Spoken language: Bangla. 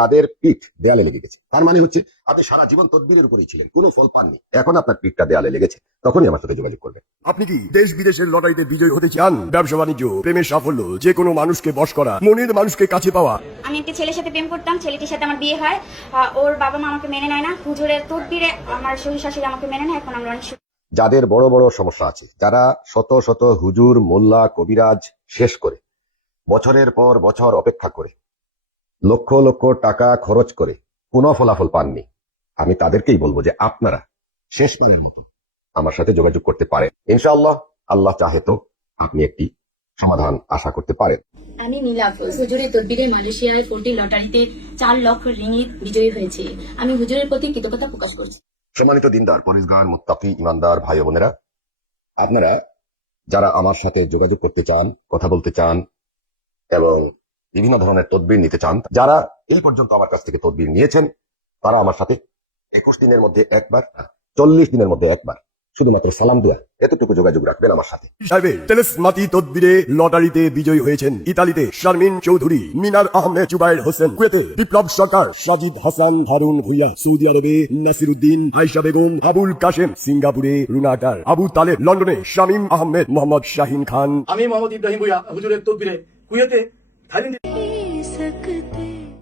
তাদের পিঠ দেয়ালে লেগে গেছে, তার মানে হচ্ছে আপনি সারা জীবন তদবিরের উপরেই ছিলেন, কোনো ফল পাননি, এখন আপনার পিঠটা দেয়ালে লেগেছে, তখনই আমার সাথে যোগাযোগ করবেন। আপনি কি দেশ বিদেশের লটারিতে বিজয়ী হতে চান? ব্যবসা বাণিজ্য, প্রেমের সাফল্য, যে কোনো মানুষকে বশ করা, মনের মানুষকে কাছে পাওয়া। আমি একটা ছেলের সাথে প্রেম করতাম, ছেলেটির সাথে আমার বিয়ে হয়। ওর বাবা মা আমাকে মেনে নেয় না, হুজুরের তদবিরে আমার শ্বশুর শাশুড়ি আমাকে মেনে নেয়। এখন আমরা অনেক যাদের বড় বড় সমস্যা আছে, যারা শত শত হুজুর, মোল্লা, কবিরাজ শেষ করে, বছরের পর বছর অপেক্ষা করে, লক্ষ লক্ষ টাকা খরচ করে কোনো ফলাফল পাননি, আমি তাদেরকেই বলবো যে আপনারা শেষবারের মতো আমার সাথে যোগাযোগ করতে পারেন। ইনশাআল্লাহ, আল্লাহ চাহে তো আপনি একটি সমাধান আশা করতে পারেন। আমি নীলাফ, হুজুরের তদবিরে মালয়েশিয়ায় 40 লটারিতে 4 লক্ষ রিঙ্গিত বিজয়ী হয়েছে। আমি হুজুরের প্রতি কৃতজ্ঞতা প্রকাশ করছি। সম্মানিত দিনদার, পরিষ্কার, মুত্তাকি, ইমানদার ভাই ও বোনেরা, আপনারা যারা আমার সাথে যোগাযোগ করতে চান, কথা বলতে চান এবং বিভিন্ন ধরনের তদবির নিতে চান, যারা এই পর্যন্ত আমার কাছ থেকে তদবির নিয়েছেন, তারা আমার সাথে 21 দিনের মধ্যে একবার, 40 দিনের মধ্যে একবার শুধুমাত্র সালাম দেয়া এতটুকু যোগাযোগ রাখবেন আমার সাথে। সাহেবের তেলেসমাতি তদবিরে লটারিতে বিজয়ী হয়েছেন ইতালিতে শারমিন চৌধুরী, মিনার আহমেদ, জুবাইর হোসেন, কুয়েতে বিপ্লব সরকার, সাজিদ হাসান, হারুন ভুইয়া, সৌদি আরবে নাসিরুদ্দিন, আয়েশা বেগম, আবুল কাশেম, সিঙ্গাপুরে রুনাটার, আবু তালেব, লন্ডনে শামীম আহমেদ, মোহাম্মদ শাহিন খান। আমি মোহাম্মদ ইব্রাহিম ভুইয়া, হুজুরের তদবিরে কুয়েতে, থাইল্যান্ডে।